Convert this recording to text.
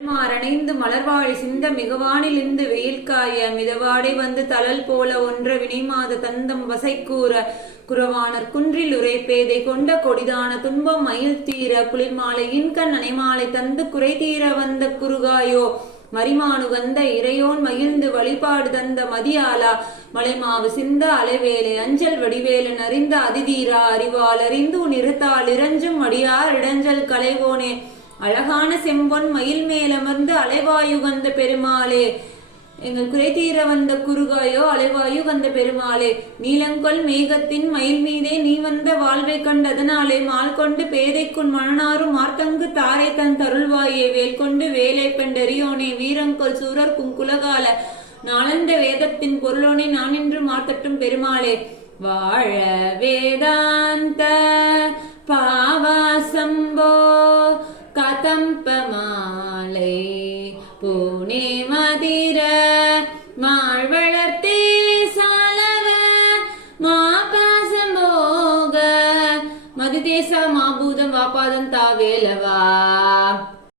மாறணைந்து மலர்வாழி சிந்த மிகவானிலிருந்து வெயில் காய மிதவாடை வந்து தளல் போல ஒன்ற வினைமாத தந்தம் வசைக்கூற குறவானர் குன்றில் உரைப்பேதை கொண்ட கொடிதான துன்பம் மயில் தீர குளிர்மாலை இன்கண் அனைமாலை தந்து குறை தீர வந்த குறுகாயோ மரிமானு வந்த இறையோன் மகிழ்ந்து வழிபாடு தந்த மதியாலா மலைமாவு சிந்த அலைவேலை அஞ்சல் வடிவேலன் அறிந்த அதிதீரா அறிவால் அறிந்து நிறுத்தால் இறஞ்சும் அடியார் இடஞ்சல் கலைவோனே அழகான செம்பொன் மயில் மேலமர்ந்து அலைவாயுகந்த பெருமாளே எங்கள் குறை தீர வந்த குறுகாயோ அலைவாயு வந்த பெருமாளே நீலங்கொள் மேகத்தின் மயில் மீதே நீ வந்த வாழ்வை கண்டதனாலே மால் கொண்டு பேதைக்குன் மணனாரும் மார்த்தங்கு தாரை தன் தருள்வாயே வேல் கொண்டு வேலை பெண்டறியோனே வீரங்கொள் சூரர் குங்குலகால நாளந்த வேதத்தின் பொருளோனே நான் என்று மார்த்தட்டும் பெருமாளே வாழ வேதாந்த பாவாசம்போ கதம்பமாலை பூனே மதிர மாழ்வளர்த்தே சாலவ மாபாசம்போக மதுதேச மாபூதம் வாபாதம் தாவேலவா.